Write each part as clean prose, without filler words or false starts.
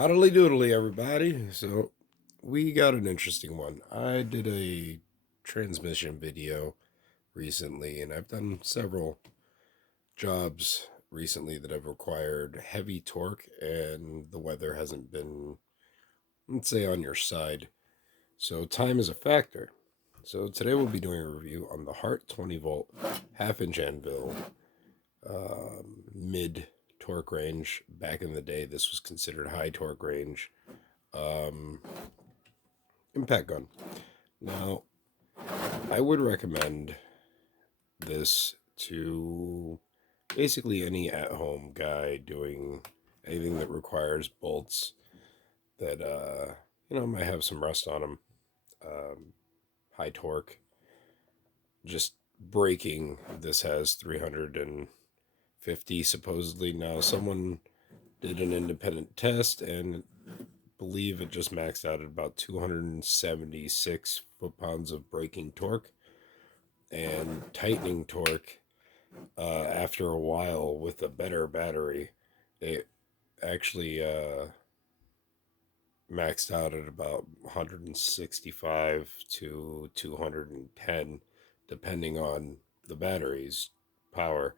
Howdly doodly, everybody. So, we got an interesting one. I did a transmission video recently, and I've done several jobs recently that have required heavy torque, and the weather hasn't been, let's say, on your side. So, time is a factor. So, today we'll be doing a review on the Hart 20 volt half inch anvil mid torque range. Back in the day, this was considered high torque range. Um, Impact gun. Now, I would recommend this to basically any at home guy doing anything that requires bolts that, might have some rust on them. Um, High torque. Just braking, this has 350 supposedly. Now, someone did an independent test and believe it just maxed out at about 276 foot pounds of braking torque and tightening torque. After a while with a better battery, it actually maxed out at about 165 to 210 depending on the battery's power.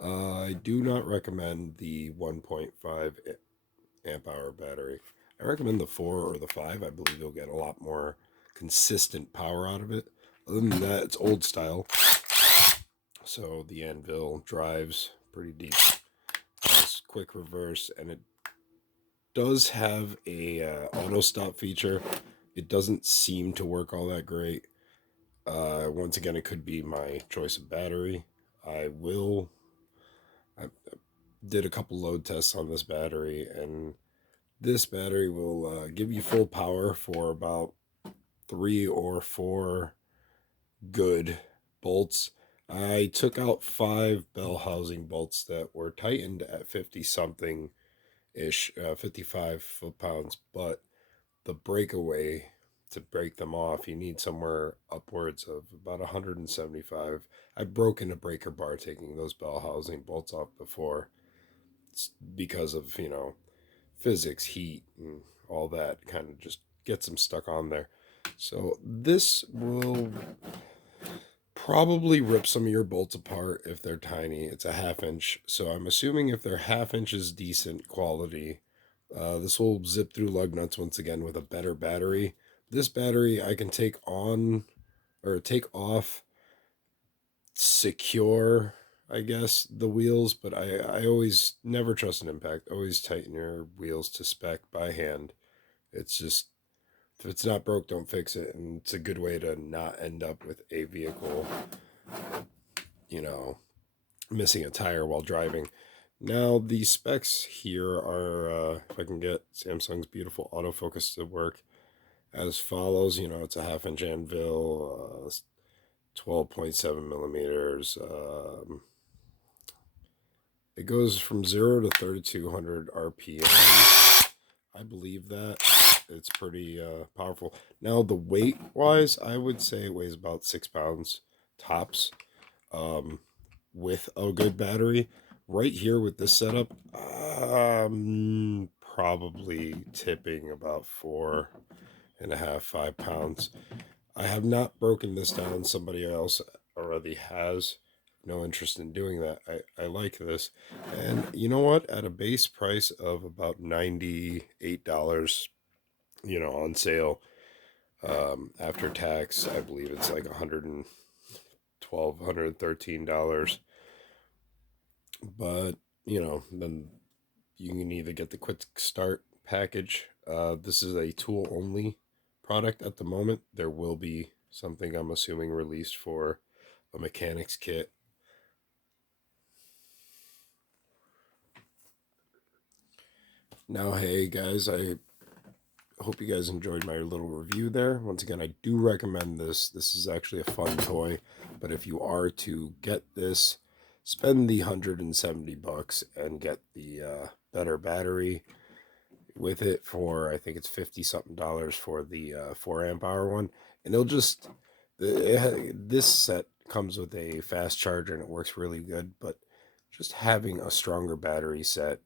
I do not recommend the 1.5 amp hour battery. I recommend the 4 or the 5. I believe you'll get a lot more consistent power out of it. Other than that, it's old style. So the anvil drives pretty deep. It's quick reverse, and it does have a auto stop feature. It doesn't seem to work all that great. Once again, it could be my choice of battery. I did a couple load tests on this battery, and this battery will give you full power for about 3 or 4 good bolts. I took out 5 bell housing bolts that were tightened at 50 something ish, 55 foot pounds, but the breakaway to break them off, you need somewhere upwards of about 175. I've broken a breaker bar taking those bell housing bolts off before. It's because of, physics, heat, and all that kind of just gets them stuck on there. So this will probably rip some of your bolts apart if they're tiny. It's a half inch. So I'm assuming if they're half inches decent quality, this will zip through lug nuts once again with a better battery. This battery I can take on or take off, secure, I guess, the wheels, but I always never trust an impact. Always tighten your wheels to spec by hand. It's just, if it's not broke, don't fix it. And it's a good way to not end up with a vehicle, you know, missing a tire while driving. Now, the specs here are, if I can get Samsung's beautiful autofocus to work, as follows. It's a half inch anvil, 12.7 millimeters. It goes from 0 to 3,200 RPM. I believe that. It's pretty powerful. Now, the weight wise, I would say it weighs about 6 pounds tops. With a good battery. Right here with this setup, probably tipping about 4.5, 5 pounds. I have not broken this down. Somebody else already has. No interest in doing that. I like this. And you know what? At a base price of about $98, on sale, after tax, I believe it's like $113. But, then you can either get the quick start package. This is a tool only product at the moment. There will be something, I'm assuming, released for a mechanic's kit. Now, hey guys, I hope you guys enjoyed my little review there. Once again, I do recommend this. This is actually a fun toy, but if you are to get this, spend the $170 and get the better battery with it for, I think it's 50 something dollars for the 4 amp hour one, and this set comes with a fast charger and it works really good, but just having a stronger battery set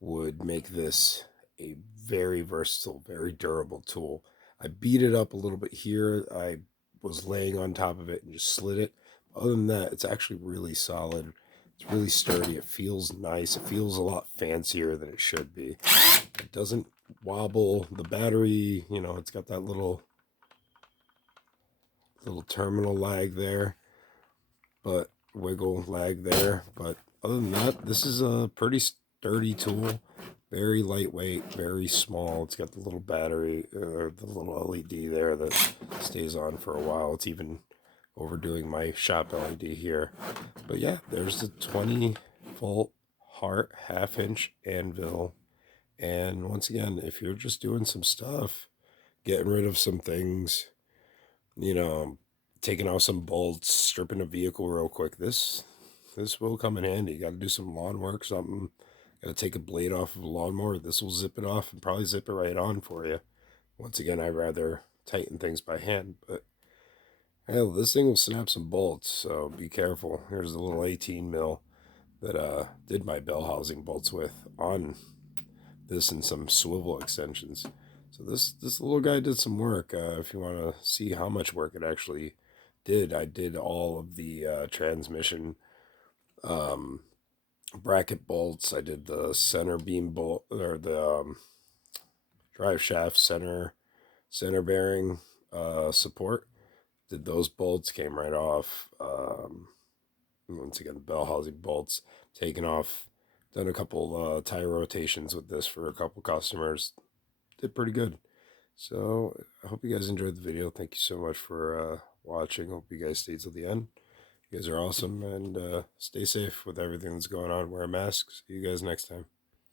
would make this a very versatile, very durable tool. I beat it up a little bit here. I was laying on top of it and just slid it. Other than that, it's actually really solid. It's really sturdy. It feels nice. It feels a lot fancier than it should be. It doesn't wobble. The battery, it's got that little terminal lag there, but wiggle lag there. But other than that, this is a pretty sturdy tool. Very lightweight, very small. It's got the little battery or the little LED there that stays on for a while. It's even overdoing my shop LED here. But yeah, there's the 20-volt Hart half-inch anvil. And once again, if you're just doing some stuff, getting rid of some things, you know, taking out some bolts, stripping a vehicle real quick, this will come in handy. You got to do some lawn work, something. Got to take a blade off of a lawnmower. This will zip it off and probably zip it right on for you. Once again, I'd rather tighten things by hand, but hell, this thing will snap some bolts, so be careful. Here's the little 18 mil that did my bell housing bolts with on this and some swivel extensions. So this little guy did some work. If you want to see how much work it actually did, I did all of the transmission um, bracket bolts. I did the center beam bolt or the drive shaft center bearing support. Did those bolts, came right off. Once again, bell housing bolts taken off. Done a couple tire rotations with this for a couple customers. Did pretty good. So I hope you guys enjoyed the video. Thank you so much for watching. Hope you guys stayed till the end. You guys are awesome, and stay safe with everything that's going on. Wear a mask. See you guys next time.